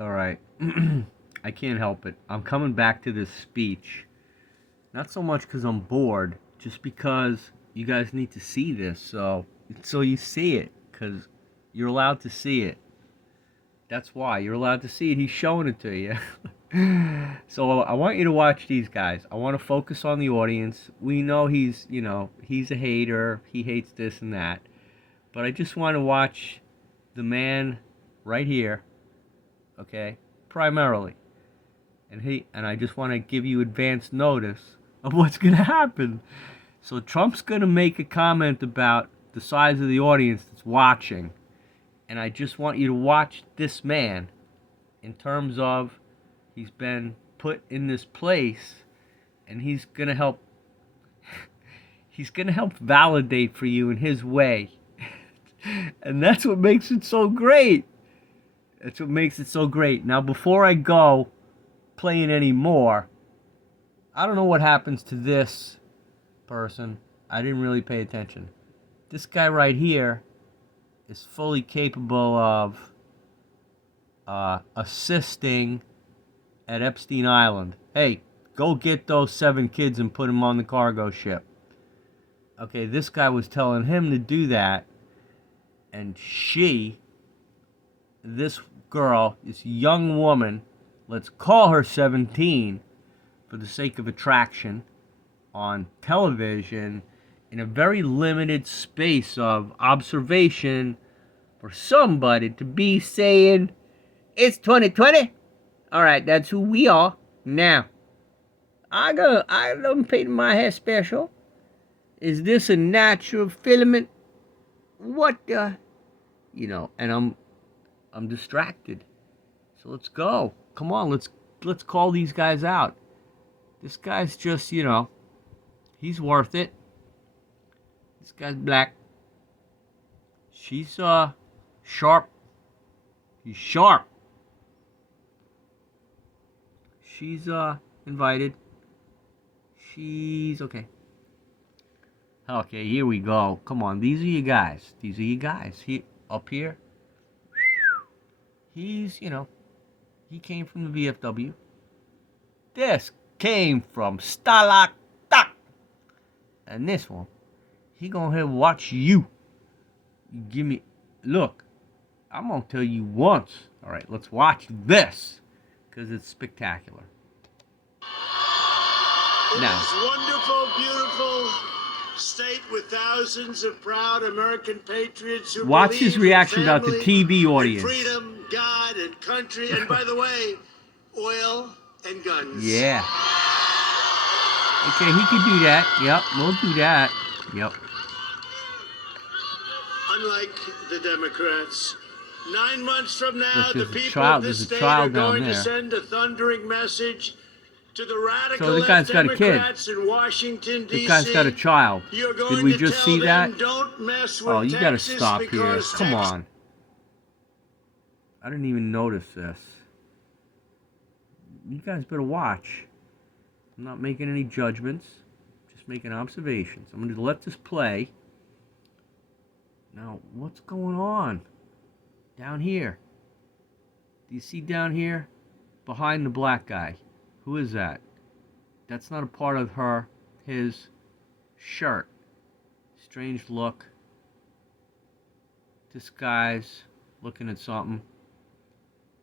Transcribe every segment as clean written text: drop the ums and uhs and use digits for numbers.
All right. I can't help it. I'm coming back to this speech. Not so much because I'm bored, just because you guys need to see this. So you see it, because you're allowed to see it. That's why you're allowed to see it. He's showing it to you. So I want you to watch these guys. I want to focus on the audience. We know he's a hater. He hates this and that. But I just want to watch the man right here, okay? Primarily. And I just want to give you advance notice of what's going to happen. So Trump's going to make a comment about the size of the audience that's watching. And I just want you to watch this man in terms of he's been put in this place, and he's going to help validate for you in his way. And that's what makes it so great. That's what makes it so great. Now, before I go playing any more, I don't know what happens to this person. I didn't really pay attention. This guy right here is fully capable of assisting at Epstein Island. Hey, go get those 7 kids and put them on the cargo ship. Okay, this guy was telling him to do that, and this girl, this young woman, let's call her 17 for the sake of attraction, on television in a very limited space of observation, for somebody to be saying, it's 2020. All right, that's who we are. Now, I done painted my hair special. Is this a natural filament? What the? And I'm distracted. So let's go. Come on, let's call these guys out. This guy's just, he's worth it. This guy's black. She's sharp. He's sharp. She's invited. She's okay. Okay, here we go. Come on, these are you guys. He up here. He's, he came from the VFW. This came from Stalag Tak. And this one, he gonna have watch you. Give me, look, I'm gonna tell you once. All right, let's watch this, because it's spectacular. Now, this wonderful, beautiful state with thousands of proud American patriots who watch his reaction about the TV audience. Freedom, God, and country, and by the way, oil and guns. Yeah. Okay, he could do that. Yep, we'll do that. Yep. Unlike the Democrats, 9 months from now, the people of this state are going to send a thundering message to the radical so the guy's got a kid. in Washington, D.C. The guy's got a child. Did we just see that? Don't mess with oh, you gotta Texas stop here. Come Texas on. I didn't even notice this. You guys better watch. I'm not making any judgments. Just making observations. I'm going to let this play. Now, what's going on? Down here. Do you see down here? Behind the black guy. Who is that? That's not a part of his shirt. Strange look. This guy's looking at something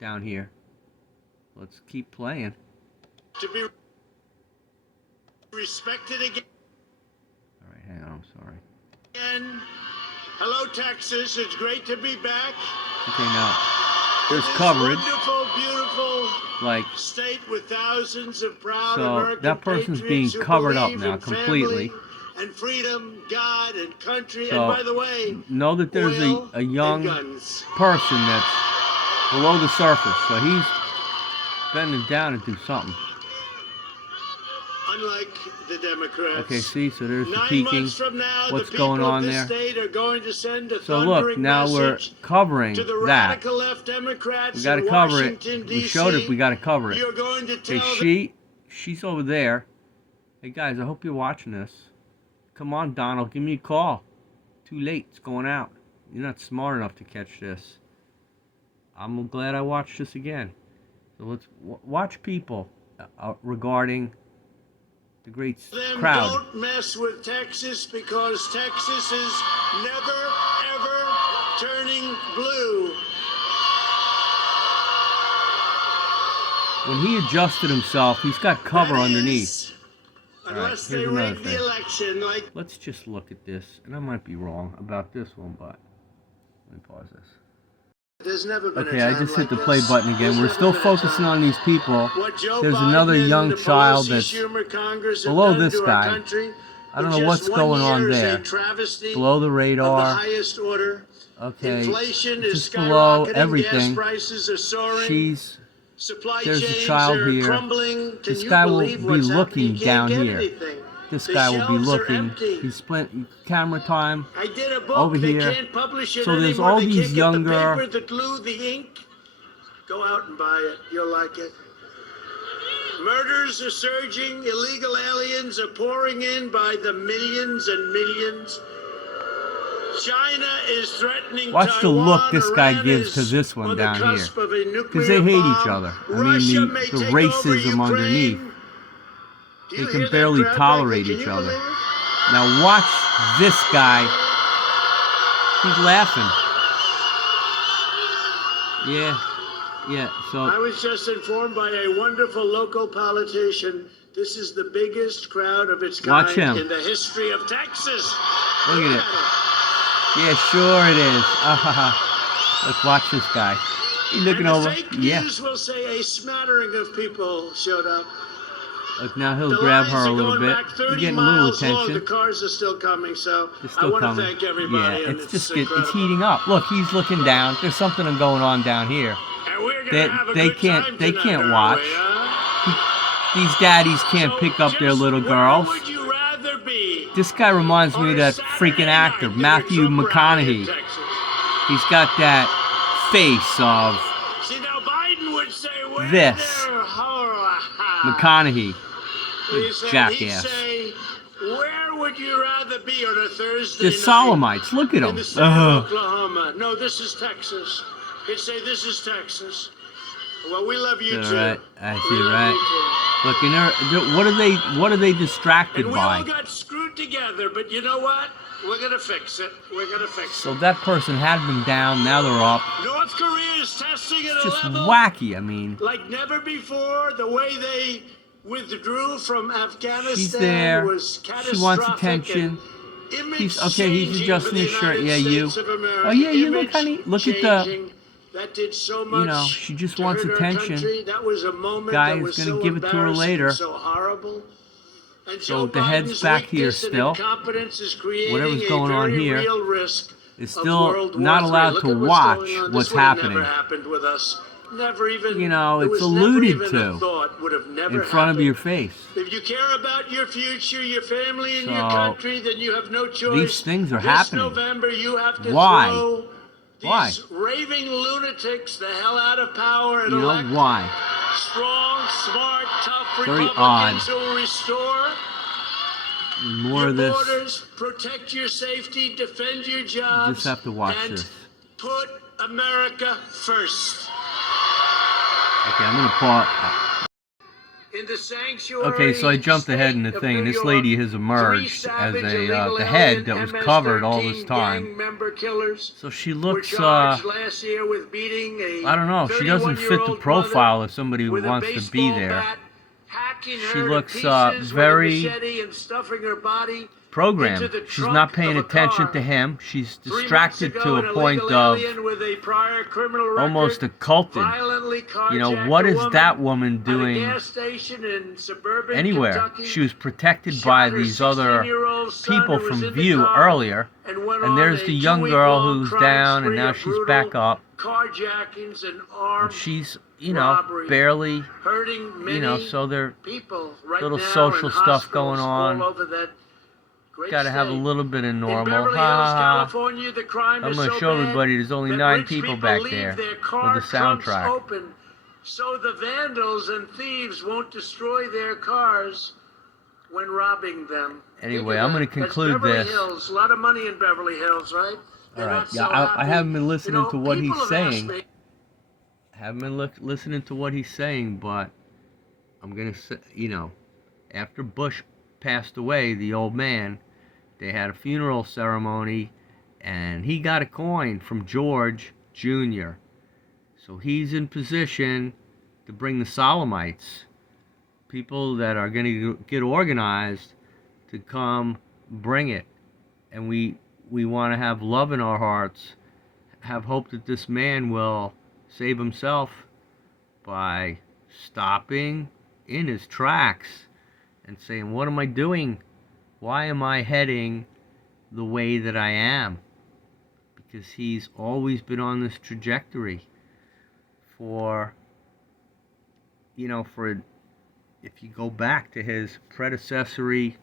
down here. Let's keep playing. To be respected again. All right, hang on, I'm sorry. Again. Hello, Texas. It's great to be back. Okay, now there's coverage. Wonderful, beautiful, like state with thousands of proud so American that person's being covered up now completely. And freedom, God, and country. So and by the way, know that there's a young person that's below the surface. So he's bending down to do something. Unlike the Democrats. Okay, see, so there's the 9 peeking. months from now, What's the going on of this there? State are going to send a So look, now we're covering to the that. radical left Democrats We got to in cover Washington, it. We DC. showed it. We got to cover it. You're going to tell Hey, she's over there. Hey guys, I hope you're watching this. Come on, Donald, give me a call. Too late. It's going out. You're not smart enough to catch this. I'm glad I watched this again. So let's watch people regarding the great Then crowd. don't mess with Texas, because Texas is never, ever turning blue. When he adjusted himself, he's got cover That underneath. is, All right, unless here's they another rig the thing. election like... Let's just look at this, and I might be wrong about this one, but let me pause this. There's never been Okay, a I time just like hit the this. play button again. There's We're never still been a focusing time. on these people. What Joe There's Biden another and young the child Pelosi, that's Schumer Congress have below done this to our guy. country I don't in know what's just 1 going on year is there. a travesty Below the of the radar. highest order. Okay, Inflation is just below skyrocketing. everything. Gas prices are soaring. There's a Chains child are here. crumbling. Can This you guy will believe be what's looking happening? You down can't get here. anything. This The guy will be shelves are looking. empty. He's spent camera time I did a book. over They here. can't publish it So there's anymore. all They these can't get younger. the paper, the glue, the ink. Go out and buy it. You'll like it. Murders are surging. Illegal aliens are pouring in by the millions and millions. China is threatening Watch the Taiwan. look this guy Iran gives is to this one on the down here. cusp of a nuclear Because they hate each bomb. other. I Russia mean, may the take over racism Ukraine. underneath. Do They you can hear that barely crowd tolerate back there? Can each you other. believe it? Now watch this guy. He's laughing. Yeah, so I was just informed by a wonderful local politician. This is the biggest crowd of its kind watch him. in the history of Texas. Look at it. Yeah, sure it is. Look, watch this guy. He's looking And the over. fake Yeah. news will say a smattering of people showed up. Look, now he'll The grab lines her a are little going bit. back You're 30 getting a little miles long. The attention. cars are still coming, so They're I still want coming. to thank everybody. Yeah, and it's incredible. heating up. Look, he's looking down. There's something going on down here. And we're gonna have a good time They tonight, can't aren't watch. we, huh? These daddies can't So pick up their just little where girls. would you rather be? This guy reminds On me of a that Saturday freaking actor, night in a Matthew Trump rally in McConaughey. Texas? He's got that face of See, now Biden would say, where this. there, McConaughey. He said, Jackass. He'd say, where would you rather be on a Thursday The night Sodomites. Look at in them. the state of Oklahoma? No, this is Texas. He'd say, this is Texas. Well, we love you too. Right. I We see, love right. you Look, and what are they distracted too. And we by? all got screwed together, but you know what? We're gonna fix it. We're gonna fix So it. that person had been down, now they're up. North Korea is testing at It's a just level wacky, I mean. like never before. The way they withdrew from Afghanistan She's there. was catastrophic. She wants attention. And He's adjusting his shirt. Yeah, United you. States of America. Oh yeah, you look, Image honey. Look at the. changing. That did so much. You know, she just to wants hurt our attention. country. That was a moment Guy that is was gonna so give it to her embarrassing later. and so horrible. And So Joe the head's Biden's back here weakness and still. incompetence is creating Whatever's a going on very here real risk is of still World not War allowed III. Look to at what's watch going on. what's This would have happening. never happened with us. Never even. You know, it it's was never alluded even to a thought. Would have never in front of happened. your face. If you care about your future, your family, and So, your country, then you have no choice. these things are this happening. November, you have to Why? throw these Why? raving lunatics the hell out of power and You know elect why? strong, smart, tough Very Republicans who will restore More your of this. borders, protect your safety, defend your You jobs, just have to watch and this. put America first. Okay, I'm gonna pause. In the sanctuary Okay, so I jumped ahead in the state of thing, New and this York, lady has three emerged as savage a illegal the head alien that was covered all this MS-13 time. gang member killers So she were looks charged last year with beating a I don't know, she doesn't fit the 31-year-old profile mother of somebody who with a wants to be baseball there. bat, hacking She her to looks, pieces very with a machete and stuffing her body Programmed. into the She's trunk not paying of a attention car. to him. She's 3 months distracted ago, to an a point illegal of alien with a prior criminal record almost occulted. violently You know, carjacked what a is woman that woman at a doing gas station in suburban anywhere? Kentucky, She was protected shot by her these other 16-year-old son people who was from in the view car earlier. and went And on there's a the young girl 2-week-long who's crime down, and spree now of she's brutal back up. carjackings and armed And she's, you know, robbery, barely, hurting many you know, so they're people right little now social in stuff going hospitals on. all over that great Got to have a state. little bit of In normal. Beverly Hills, California, the crime I'm is going to so show bad everybody there's only that 9 rich people back leave there their with car the trunks soundtrack. open so the vandals and thieves won't destroy their cars when robbing them. Anyway, Think of I'm going that. to conclude That's Beverly this. Hills. A lot of money in Beverly Hills, right? They're All right, not yeah, so I happy. haven't been listening You know, to what people he's have asked saying. me, haven't been listening to what he's saying, but I'm gonna say, after Bush passed away, the old man, they had a funeral ceremony, and he got a coin from George Jr. So he's in position to bring the Sodomites, people that are going to get organized, to come bring it. And we want to have love in our hearts, have hope that this man will save himself by stopping in his tracks and saying, what am I doing? Why am I heading the way that I am? Because he's always been on this trajectory for if you go back to his predecessory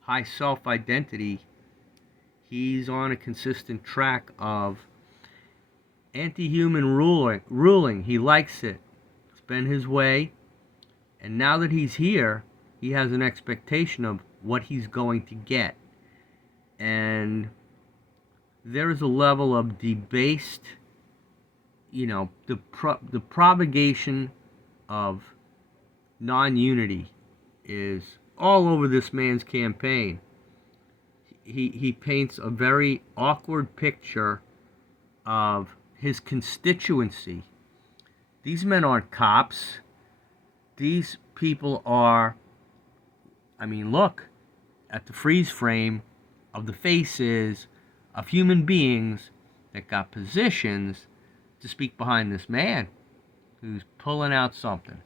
high self-identity, he's on a consistent track of anti-human ruling. He likes it. It's been his way. And now that he's here, he has an expectation of what he's going to get. And there is a level of debased, the propagation of non-unity is all over this man's campaign. He paints a very awkward picture of his constituency. These men aren't cops. These people are, look at the freeze frame of the faces of human beings that got positions to speak behind this man who's pulling out something.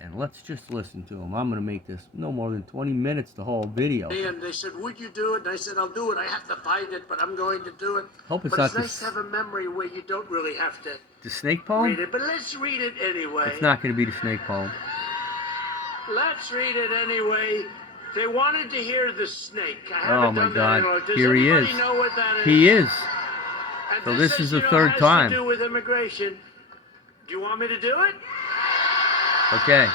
And let's just listen to him. I'm going to make this no more than 20 minutes, the whole video. And they said, would you do it? And I said, I'll do it. I have to find it, but I'm going to do it. Hope it's but not it's nice to have a memory where you don't really have to the snake poem? read it. But let's read it anyway. It's not going to be the snake poem. Let's read it anyway. They wanted to hear the snake. I Oh haven't my done God! that. Does Here he is. anybody know what that is? He is. And So this is the has third time. To do with immigration. Do you want me to do it? Okay.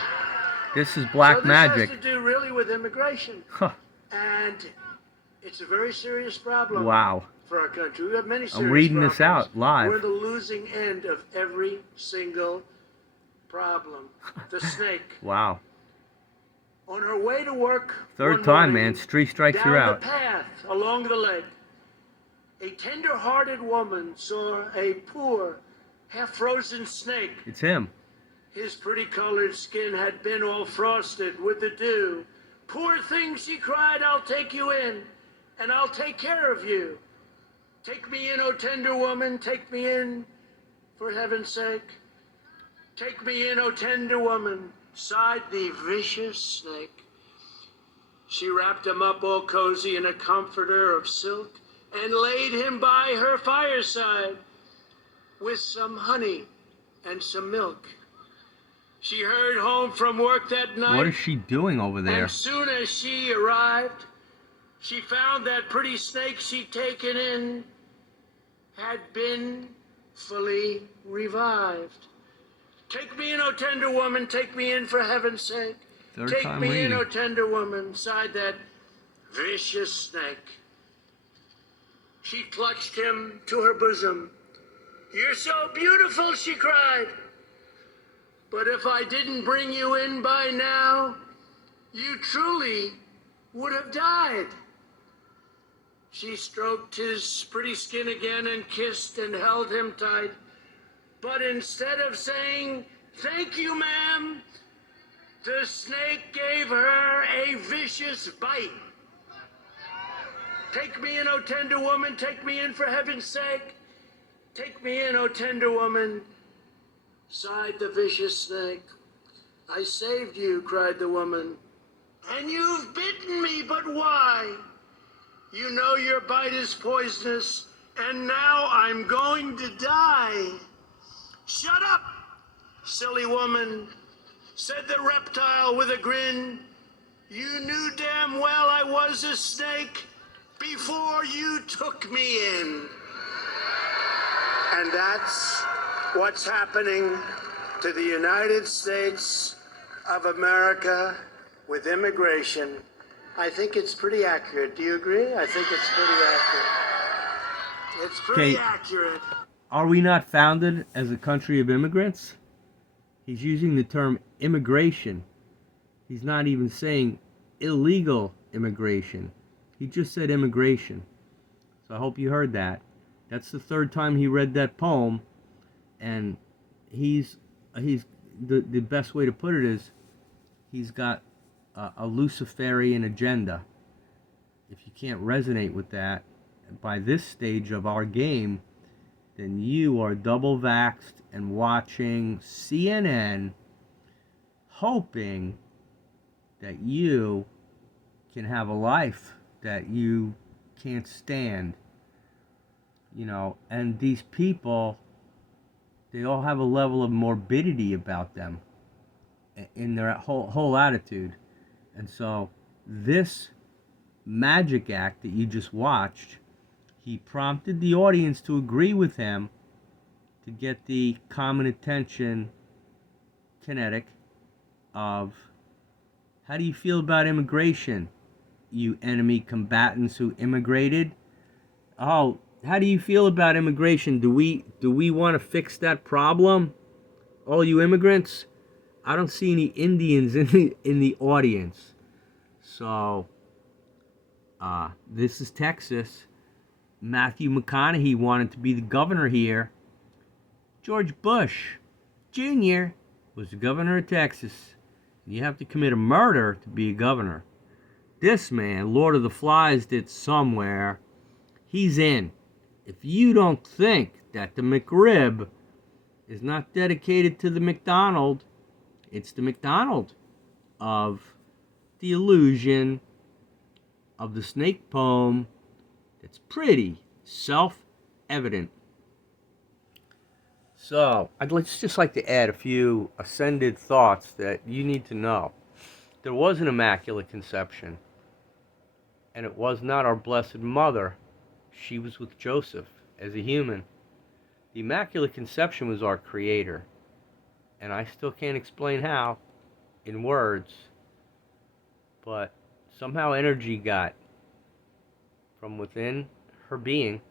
This is black so this magic. has to do really with immigration. Huh. And it's a very serious problem. Wow. For our country. We have many serious I'm reading problems. this out live. We're the losing end of every single problem. The snake. Wow. On her way to work. Third time, man. Three strikes, you're out. Down the path along the leg, a tender-hearted woman saw a poor, half-frozen snake. It's him. His pretty colored skin had been all frosted with the dew. Poor thing, she cried, I'll take you in, and I'll take care of you. Take me in, oh tender woman, take me in, for heaven's sake. Take me in, oh tender woman, sighed the vicious snake. She wrapped him up all cozy in a comforter of silk and laid him by her fireside with some honey and some milk. She hurried home from work that night. What is she doing over there? As soon as she arrived, she found that pretty snake she'd taken in had been fully revived. Take me in, oh tender woman, take me in for heaven's sake. Third Take time me reading. in, oh tender woman, sighed that vicious snake. She clutched him to her bosom. You're so beautiful, she cried. But if I didn't bring you in by now, you truly would have died. She stroked his pretty skin again and kissed and held him tight. But instead of saying, thank you, ma'am, the snake gave her a vicious bite. Take me in, oh tender woman, take me in for heaven's sake. Take me in, oh tender woman, sighed the vicious snake. I saved you, cried the woman. And you've bitten me, but why? You know your bite is poisonous, and now I'm going to die. Shut up, silly woman, said the reptile with a grin. You knew damn well I was a snake before you took me in. And that's what's happening to the United States of America with immigration. I think it's pretty accurate. Do you agree? I think it's pretty accurate. It's pretty accurate. Are we not founded as a country of immigrants? He's using the term immigration. He's not even saying illegal immigration. He just said immigration. So I hope you heard that. That's the third time he read that poem, and he's the best way to put it is he's got a Luciferian agenda. If you can't resonate with that by this stage of our game, then you are double vaxxed and watching CNN, hoping that you can have a life that you can't stand. You know, and these people, they all have a level of morbidity about them in their whole attitude. And so this magic act that you just watched, he prompted the audience to agree with him to get the common attention kinetic of, how do you feel about immigration, you enemy combatants who immigrated? Oh, how do you feel about immigration? Do we want to fix that problem? All you immigrants? I don't see any Indians in the audience. So, this is Texas. Matthew McConaughey wanted to be the governor here. George Bush Jr. was the governor of Texas. You have to commit a murder to be a governor. This man, Lord of the Flies, did somewhere. He's in. If you don't think that the McRib is not dedicated to the McDonald, it's the McDonald of the illusion of the snake poem. It's pretty self-evident. So, I'd just like to add a few ascended thoughts that you need to know. There was an Immaculate Conception, and it was not our Blessed Mother. She was with Joseph as a human. The Immaculate Conception was our Creator, and I still can't explain how in words, but somehow energy got from within her being,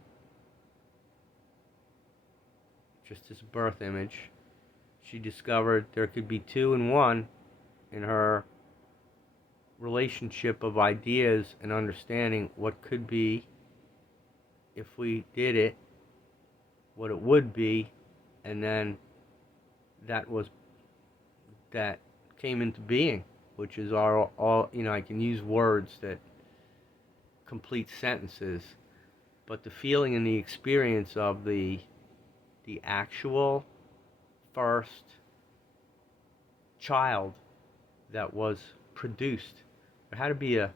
just as a birth image. She discovered there could be two in one in her relationship of ideas and understanding what could be if we did it, what it would be, and then that came into being, which is all I can use words that complete sentences, but the feeling and the experience of the actual first child that was produced. There had to be a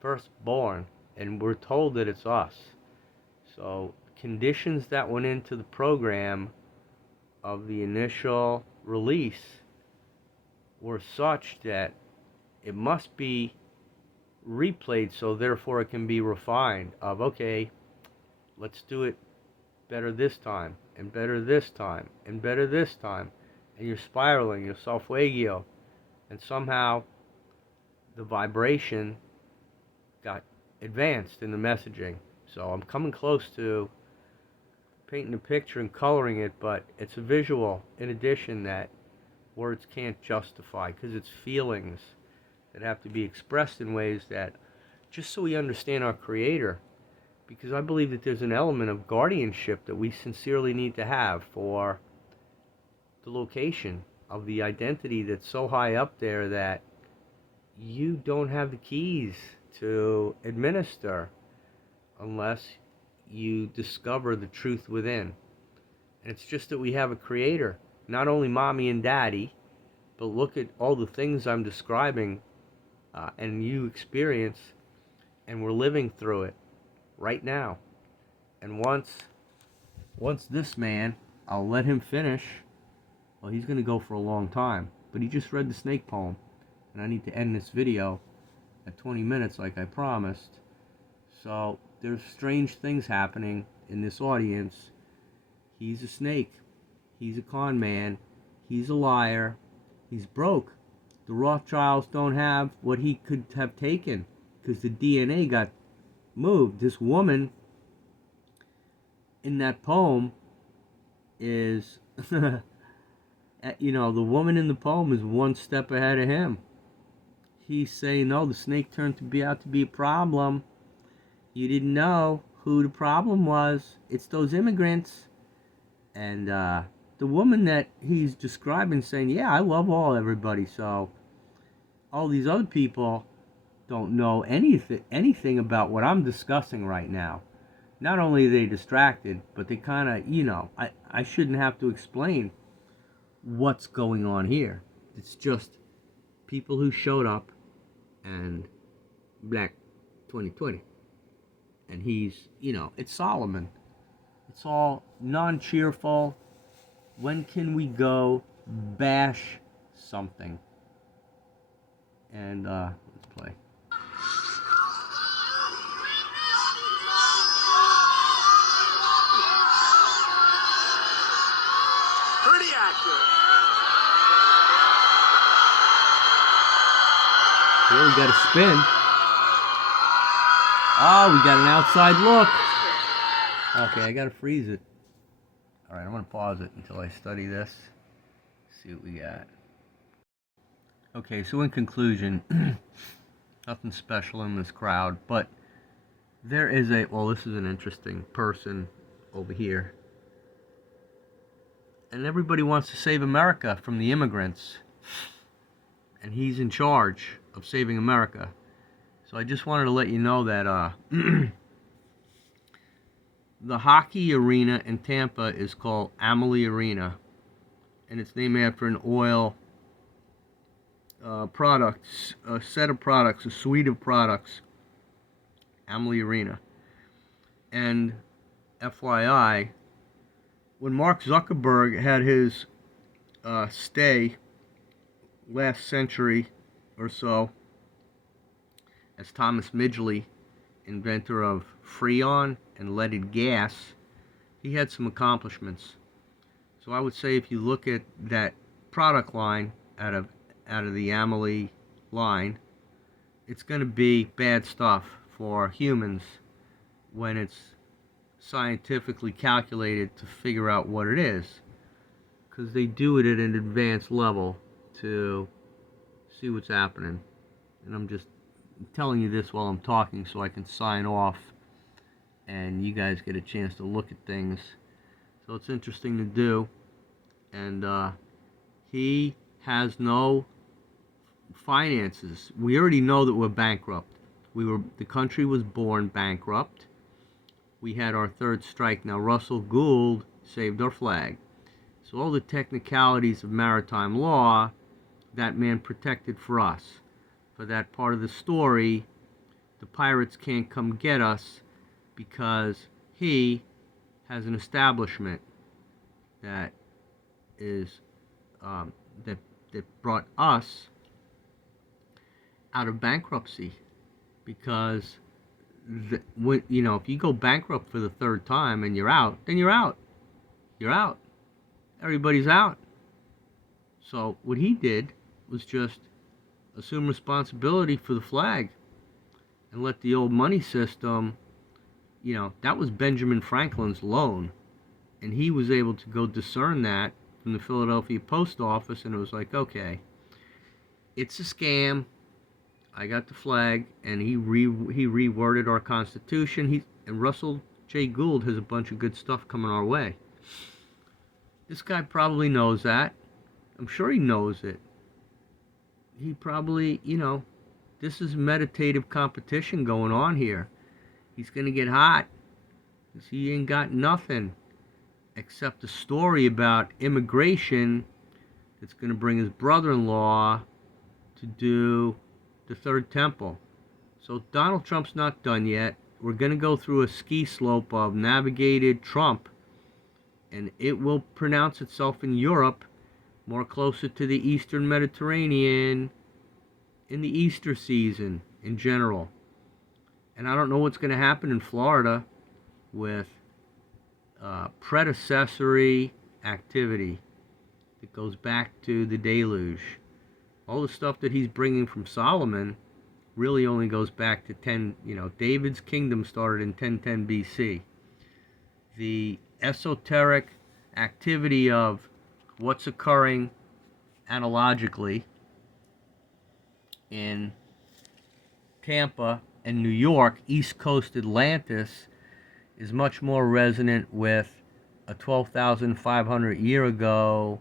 firstborn, and we're told that it's us. So conditions that went into the program of the initial release were such that it must be replayed, so therefore it can be refined of, okay, let's do it better this time, and better this time, and better this time, and you're spiraling, you're self-wagio, and somehow the vibration got advanced in the messaging. So I'm coming close to painting a picture and coloring it, but it's a visual in addition that words can't justify, because it's feelings that have to be expressed in ways that, just so we understand our Creator, because I believe that there's an element of guardianship that we sincerely need to have for the location of the identity that's so high up there that you don't have the keys to administer unless you discover the truth within. And it's just that we have a Creator, not only mommy and daddy, but look at all the things I'm describing and you experience, and we're living through it right now. And once this man, I'll let him finish. Well, he's going to go for a long time, but he just read the snake poem, and I need to end this video at 20 minutes like I promised. So there's strange things happening in this audience. He's a snake. He's a con man. He's a liar. He's broke. The Rothschilds don't have what he could have taken because the DNA got moved. This woman in that poem is, the woman in the poem is one step ahead of him. He's saying, no, the snake turned out to be a problem. You didn't know who the problem was. It's those immigrants. And the woman that he's describing saying, yeah, I love everybody, so all these other people don't know anything about what I'm discussing right now. Not only are they distracted, but they kind of, I shouldn't have to explain what's going on here. It's just people who showed up and Black 2020. And he's, it's Solomon. It's all non-cheerful. When can we go bash something? And let's play. Pretty accurate. Here we got a spin. Oh, we got an outside look. Okay, I gotta freeze it. Alright, I'm gonna pause it until I study this. See what we got. Okay, so in conclusion, nothing special in this crowd, but there is this is an interesting person over here. And everybody wants to save America from the immigrants. And he's in charge of saving America. So I just wanted to let you know that the hockey arena in Tampa is called Amalie Arena. And it's named after an oil products, a set of products, a suite of products. Amalie Arena. And FYI, when Mark Zuckerberg had his stay last century or so as Thomas Midgley, inventor of Freon and leaded gas, he had some accomplishments. So I would say if you look at that product line out of the Amalie line, it's going to be bad stuff for humans when it's scientifically calculated to figure out what it is, because they do it at an advanced level to see what's happening. And I'm just telling you this while I'm talking so I can sign off and you guys get a chance to look at things. So it's interesting to do. And he has no finances. We already know that we're bankrupt. The country was born bankrupt. We had our third strike. Now Russell Gould saved our flag. So all the technicalities of maritime law, that man protected for us. For that part of the story, the pirates can't come get us because he has an establishment that is that brought us out of bankruptcy. Because if you go bankrupt for the third time and you're out, then you're out. You're out. Everybody's out. So what he did was just assume responsibility for the flag and let the old money system, that was Benjamin Franklin's loan. And he was able to go discern that from the Philadelphia Post Office, and it was like, okay, it's a scam. I got the flag, and he reworded our Constitution. And Russell J. Gould has a bunch of good stuff coming our way. This guy probably knows that. I'm sure he knows it. He probably, this is meditative competition going on here. He's going to get hot because he ain't got nothing except a story about immigration that's going to bring his brother-in-law to do the third temple. So Donald Trump's not done yet. We're going to go through a ski slope of navigated Trump, and it will pronounce itself in Europe more closer to the Eastern Mediterranean in the Easter season in general. And I don't know what's going to happen in Florida with predecessory activity that goes back to the deluge. All the stuff that he's bringing from Solomon really only goes back to David's kingdom started in 1010 BC. The esoteric activity of what's occurring analogically in Tampa and New York, East Coast Atlantis, is much more resonant with a 12,500 year ago.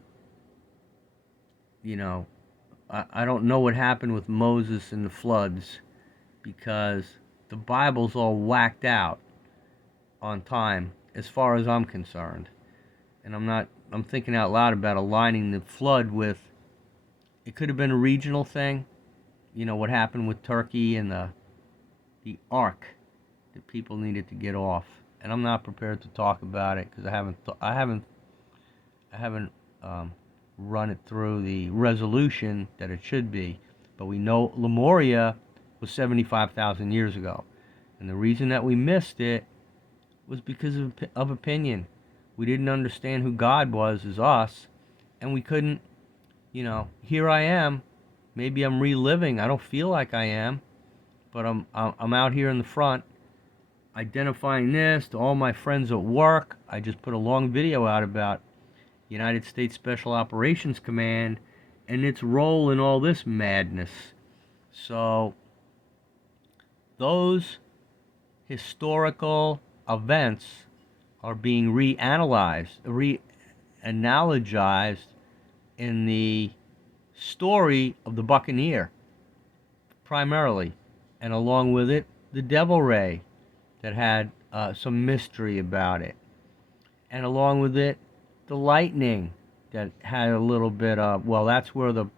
You know, I don't know what happened with Moses and the floods, because the Bible's all whacked out on time as far as I'm concerned. And I'm thinking out loud about aligning the flood with, it could have been a regional thing. You know, what happened with Turkey and the ark that people needed to get off. And I'm not prepared to talk about it because I haven't run it through the resolution that it should be. But we know Lemuria was 75,000 years ago. And the reason that we missed it was because of opinion. We didn't understand who God was as us, and we couldn't, here I am. Maybe I'm reliving. I don't feel like I am, but I'm out here in the front identifying this to all my friends at work. I just put a long video out about United States Special Operations Command and its role in all this madness. So those historical events are being reanalogized in the story of the Buccaneer, primarily, and along with it, the Devil Ray, that had some mystery about it, and along with it, the lightning, that had a little bit of, well, that's where the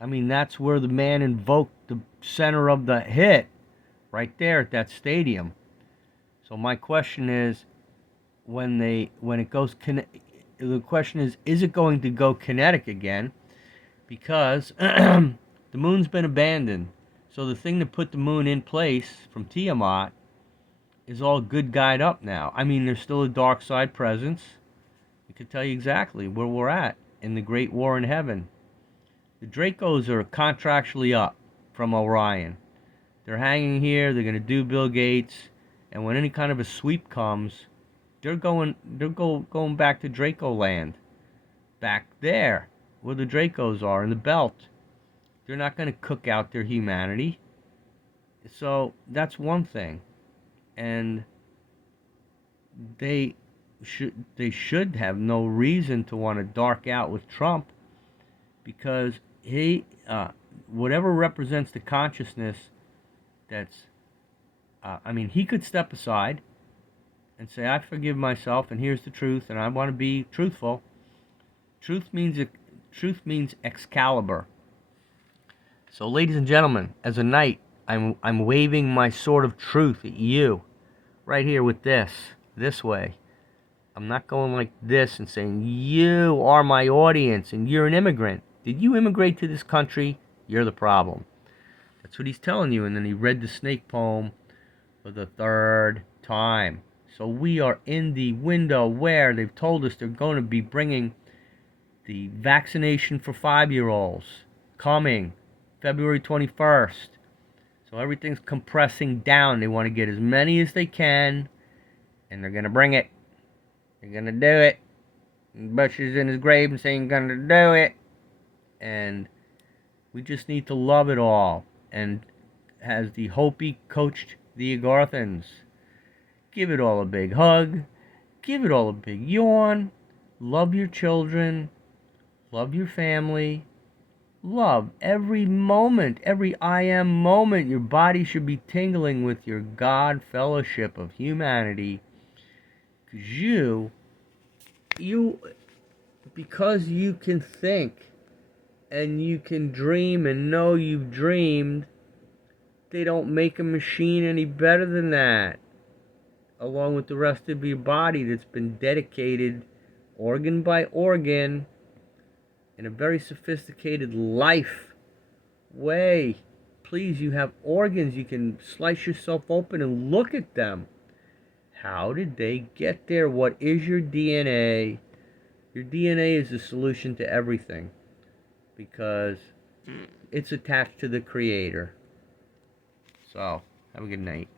man invoked the center of the hit, right there at that stadium. So my question is, the question is it going to go kinetic again? Because the moon's been abandoned. So the thing that put the moon in place from Tiamat is all good guyed up now. I mean, there's still a dark side presence. I can tell you exactly where we're at in the Great War in Heaven. The Dracos are contractually up from Orion. They're hanging here. They're going to do Bill Gates. And when any kind of a sweep comes, they're going back to Draco land. Back there, where the Dracos are, in the belt. They're not going to cook out their humanity. So that's one thing. And they should have no reason to want to dark out with Trump, because he, whatever represents the consciousness that's, he could step aside and say, I forgive myself, and here's the truth, and I want to be truthful. Truth means Excalibur. So, ladies and gentlemen, as a knight, I'm waving my sword of truth at you, right here with this way. I'm not going like this and saying, you are my audience, and you're an immigrant. Did you immigrate to this country? You're the problem. That's what he's telling you. And then he read the snake poem for the third time. So we are in the window where they've told us they're going to be bringing the vaccination for 5-year-olds coming February 21st. So everything's compressing down. They want to get as many as they can, and they're going to bring it. They're going to do it. And Bush is in his grave and saying, going to do it. And we just need to love it all. And as the Hopi coached the Agarthans, give it all a big hug. Give it all a big yawn. Love your children. Love your family. Love every moment, every I am moment. Your body should be tingling with your God fellowship of humanity. Because because you can think and you can dream and know you've dreamed, they don't make a machine any better than that. Along with the rest of your body that's been dedicated organ by organ in a very sophisticated life way. Please, you have organs. You can slice yourself open and look at them. How did they get there? What is your DNA? Your DNA is the solution to everything, because it's attached to the Creator. So, have a good night.